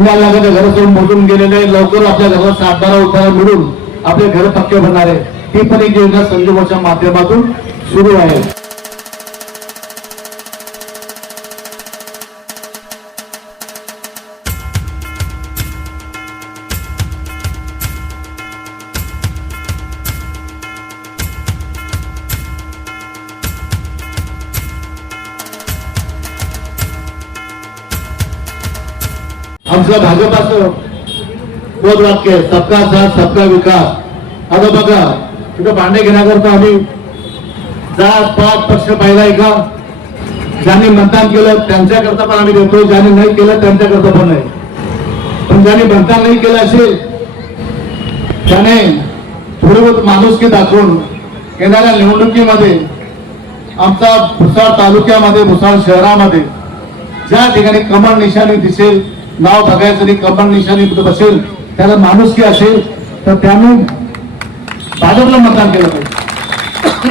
तुम्हाला लागत घर सोडून मोजून गेलेले लवकर आपल्या घराला सातबारा उतारा मिळून आपले घर पक्के बनणार आहे. ती पण एक योजना संजीवच्या माध्यमातून सुरू आहे. आमचं भाजपाचं बोध वाक्य सबका साथ सबका विकास. आता बघा तिथं भांडे घेण्याकरता आम्ही जात पात पक्ष पाहिला आहे का? ज्यांनी मतदान केलं त्यांच्याकरता पण आम्ही देतो ज्यांनी नाही केलं त्यांच्याकरता पण नाही. पण ज्यांनी मतदान नाही केलं असेल त्याने थोडी बहुत माणुसकी दाखवून येणाऱ्या निवडणुकीमध्ये आमचा भुसाळ तालुक्यामध्ये भुसाळ शहरामध्ये ज्या ठिकाणी कमळ निशाणी दिसेल नाव बघायचं आणि कमळ निशाणी बसेल त्याला माणुसकी असेल तर त्याने भाजपला मतदान केलं पाहिजे.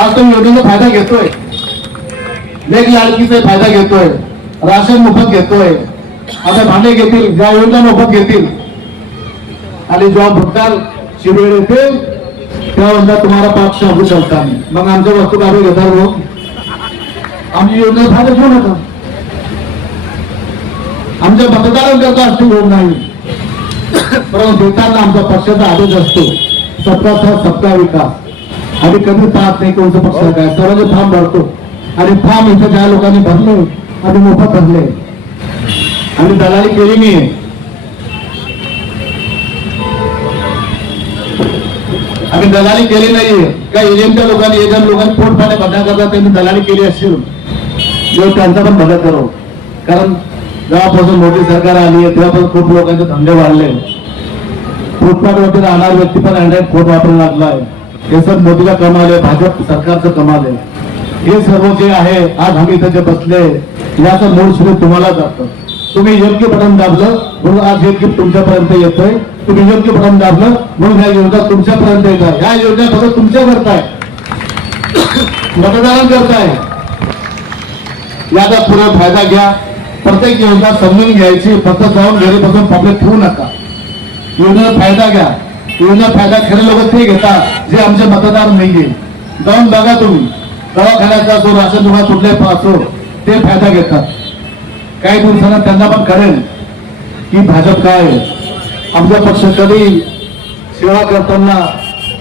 आज तो योजनेचा फायदा घेतोय. लेख लालकीचा फायदा घेतोय. राशन मोफत घेतोय. आता भांडे घेतील ज्या योजना मोफत घेतील. आणि जेव्हा भुगतान शिबिर येतील तेव्हा तुम्हाला पाच सांगू शकता मग आमच्या वस्तू काढून घेतात लोक आमची योजना फायदा घेऊ नका आमच्या मतदारांकरता अशी होत नाही. परंतु देताना आमचा पक्षाचा आदेश असतो. सबका साथ सबका विकास. आणि कधी पाहत नाही कोणतं पक्ष काय. सर्वांचे फॉर्म भरतो. आणि फॉर्म इथे ज्या लोकांनी भरले आणि मोफत भरले. आणि दलाली केली मी आम्ही दलाली केली नाहीये. का एजंटच्या लोकांनी एजंट लोकांनी पोटपाने पाण्या भरण्याकरता त्यांनी दलाली केली असेल. त्यांचा पण मदत करो. कारण जेव्हापासून मोदी सरकार आली आहे तेव्हापासून खूप लोकांचे धंदे वाढले फुटपाथवरती राहणार व्यक्ती पण अँड्रॉइड फोन वापरायला लागलाय हे सर मोदीला कमाल आहे भाजप सरकारचं कमाल आहे. हे सर्व जे आहे आज आम्ही इथे जे बसले याचं मूळ सुरू तुम्हाला जातं. तुम्ही योग्य बटन दाबलं म्हणून आज हे गिफ्ट तुमच्यापर्यंत येतोय. तुम्ही योग्य बटन दाबलं म्हणून ह्या योजना तुमच्यापर्यंत येत आहे. ह्या योजना फक्त तुमच्या करताय. मतदारांकरताय याचा पुरा फायदा घ्या. प्रत्येक योजना समजून घ्यायची फक्त जाऊन घरी बसून पब्लिक ठेवू नका. योजना फायदा घ्या. योजना फायदा खरे लोक ते घेतात जे आमचे मतदार नाहीये. जाऊन बघा तुम्ही. दवाखान्याचा असो राशन दुकान कुठले असो ते फायदा घेतात. काही दिवसांना त्यांना पण कळेल की भाजप काय आहे. आमचा पक्ष कधी सेवा करताना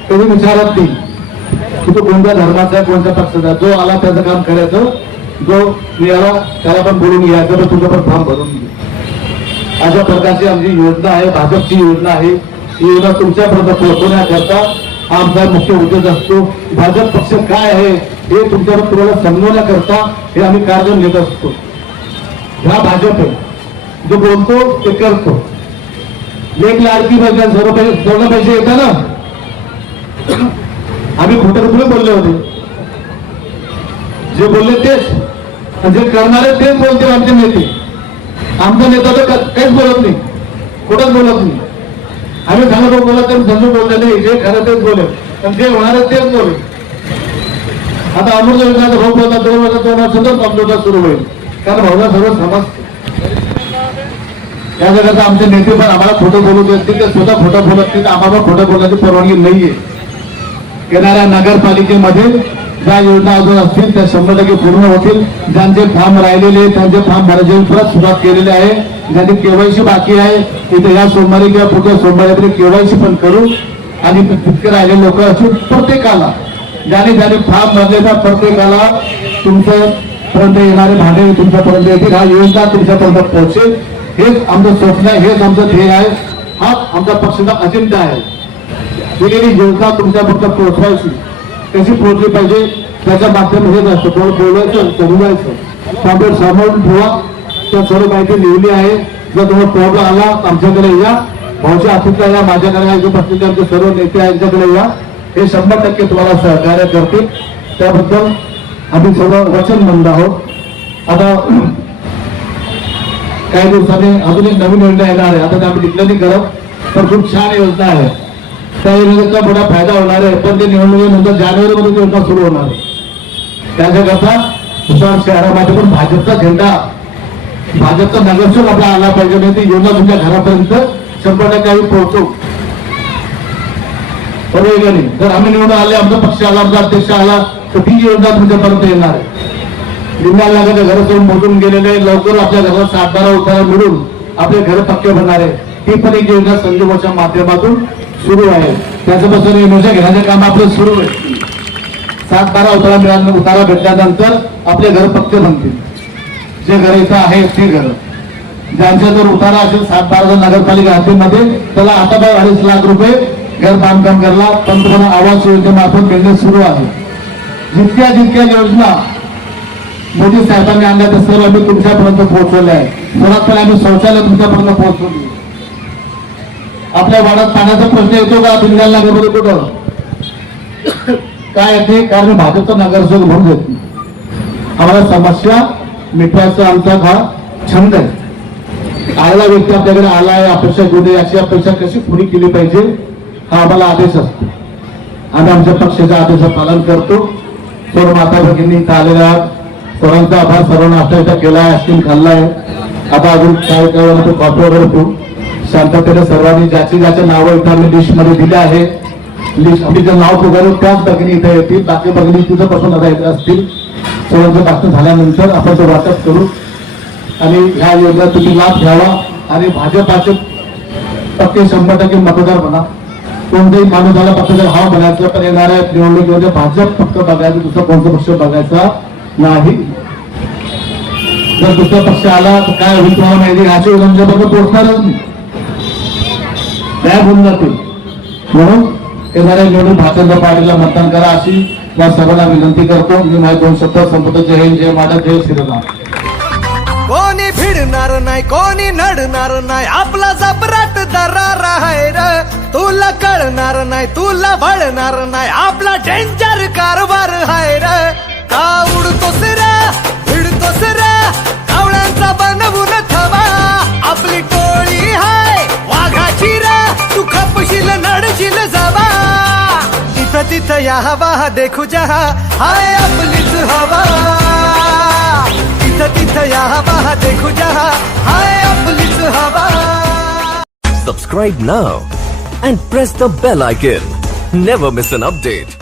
कधी विचारत नाही. की तो कोणत्या धर्माचा आहे कोणत्या पक्षाचा जो आला त्याचं काम करायचं जो मिळाला त्याला पण बोलून घ्यायचं तर तुझं पण फॉर्म भरून घे अशा प्रकारची आमची योजना आहे भाजपची योजना आहे. ही योजना तुमच्यापर्यंत पोहोचवण्याकरता हा आमचा मुख्य उद्देश असतो. भाजप पक्ष काय आहे हे तुमच्यावर तुम्हाला समजवण्याकरता हे आम्ही कार्यक्रम घेत असतो. हा भाजप आहे. जो बोलतो ते करतो. लेख लाडकी बघा सर्व पैसे सर्व पैसे येतात ना? आम्ही खोटं कुठे बोलले होते? जे बोलले तेच. जे करणारे तेच बोलते आमचे नेते. आमचा नेता तर काहीच बोलत नाही. कुठंच बोलत नाही. आम्ही सांगतो बोलत तर समजून बोलले नाही. जे खरं तेच बोलत पण जे होणार तेच बोल आता अमृत योजनाचा भाऊ बोलता दोन वर्षात दोन वर्षातच अमृता सुरू होईल. कारण भाऊला सर्व समजते. त्या जगाचा आमचे नेते पण आम्हाला खोटं बोलू देत ते स्वतः खोटं बोलत नाही आम्हाला खोटं बोलण्याची परवानगी नाहीये. येणाऱ्या नगरपालिकेमध्ये ज्या योजना अजून असतील त्या शंभर टक्के पूर्ण होतील. ज्यांचे फॉर्म राहिलेले त्यांचे फॉर्म भरायचे परत सुरुवात केलेली आहे. ज्यांची केवायसी बाकी आहे तिथे या सोमवारी किंवा पुढच्या सोमवारी तरी केवायसी पण करू. आणि तितके राहिलेले लोक असतील प्रत्येकाला ज्याने ज्याने फॉर्म भरले त्या प्रत्येकाला तुमच्या पर्यंत येणारे भाडे तुमच्यापर्यंत येतील. हा योजना तुमच्यापर्यंत पोहोचेल. हेच आमचं स्वप्न आहे हेच आमचं ध्येय आहे. हा आमचा पक्षाचा अजेंडा आहे. दिलेली योजना तुमच्यापर्यंत पोहोचवायची कशी पोहोचली पाहिजे त्याच्या माध्यम हेच असतं कोण बोलायचं समजायचं त्यामुळे सांभाळून ठेवा. त्या सर्व माहिती लिहिली आहे. जर तुम्हाला प्रॉब्लेम आला तर आमच्याकडे या. भाऊच्या ऑफिसला या माझ्याकडे या बसलेले आमचे सर्व नेते यांच्याकडे या. हे शंभर टक्के तुम्हाला सहकार्य करतील. त्याबद्दल आम्ही सर्व वचनबंद आहोत. आता काही दिवसांनी अजून एक नवीन योजना येणार आहे. आता ते आम्ही डिक्लेअर करत पण खूप छान योजना आहे. त्या योजनेचा मोठा फायदा होणार आहे पण ते निवडणुकीनंतर जानेवारीमध्ये ती योजना सुरू होणार आहे. त्याच्याकरता भुसार शहरामध्ये पण भाजपचा झेंडा भाजपचा नगरसेवक आपला आला पाहिजे नाही ती योजना तुमच्या घरापर्यंत शंभर टक्के आम्ही पोहोचू. बरोबर का नाही? जर आम्ही निवडून आले आमचा पक्ष आला आमचा अध्यक्ष आला तर ती योजना तुमच्यापर्यंत येणार आहे. लिंगाल नगरच्या घर सोडून मोजून गेलेले लवकर आपल्या घरात सातबारा उतारा मिळून आपले घर पक्के बनणार आहे. ती पण एक योजना संजीवच्या माध्यमातून सुरू आहे. त्याच्यापासून योजना घेण्याचं काम आपलं सुरू आहे. सात बारा उतारा मिळाला उतारा भेटल्यानंतर आपले घर पक्के बनतील. जे घर इथं आहे ते घर. ज्यांचा जर उतारा असेल सात बारा नगरपालिका हद्दीमध्ये त्याला आता बाय अडीच लाख रुपये घर बांधकाम करला पंतप्रधान आवास योजनेमार्फत मिळणे सुरू आहे. जितक्या जितक्या योजना मोदी साहेबांनी आणल्या त्या सर्व आम्ही तुमच्यापर्यंत पोहोचवल्या आहे मुळात पण आम्ही शौचालय तुमच्यापर्यंत पोहोचवली. आपल्या वाड्यात पाण्याचा प्रश्न येतो का? दिंगाल नगरमध्ये कुठं काय येते कारण भाजपचा नगरसेवक म्हणून येत नाही. आम्हाला समस्या मिटवायचा आमचा हा छंद आहे. आलेला व्यक्ती आपल्याकडे आला आहे अपेक्षा घेऊन ये, याची अपेक्षा कशी पुरी केली पाहिजे हा आम्हाला आदेश असतो. आम्ही आमच्या पक्षाच्या आदेशाचं पालन करतो. सर्व माता भगिनी इथं आलेल्या सर्वांचा आभार सर्वांना नाश्ता इथं आयस्क्रीम खाल्लाय आता अजून काय काय कॉफी वगैरे पिऊ शांततेने सर्वांनी ज्याची ज्याचे नावं इथं आम्ही लिस्टमध्ये दिले आहे लिस्ट आम्ही जे नाव पुकारू त्याच भगिनी इथे येतील. बाकी भगिनी तिथं पासून आता येत असतील. सर्वांचं भाषण झाल्यानंतर आपण तो वाटप करू. आणि ह्या योजना तुम्ही लाभ घ्यावा आणि भाजपाचे टक्के शंभर टक्के मतदार बना. कोणताही माणूस आला फक्त जर हा बनायचं पण येणाऱ्या निवडणुकीमध्ये भाजप फक्त बघायचं दुसरा कोणता पक्ष बघायचा नाही. जर दुसरा पक्ष आला तर काय होईल तुम्हाला माहिती आहे, अशी तुमच्याबरोबर पोहोचणारच नाही. गायब होऊन जातील. म्हणून येणाऱ्या निवडून भारतीय पार्टीला मतदान करा अशी या सर्वांना विनंती करतो. मी माझे दोन शब्द संपत जय हिंद जय महाराज जय श्रीराम. कोणी भिडणार नाही कोणी नडणार नाही आपला जबराट दरार आहे र. तुला कळणार नाही तुला भळणार नाही आपला डेंजर कारभार आहे र. का उडतोस तिथं या हवा देखू जहा हाय आपलीच हवा तिथं तिथं या हवा देखू जहा हाय आपलीच हवा Subscribe now and press the bell icon. Never miss an update.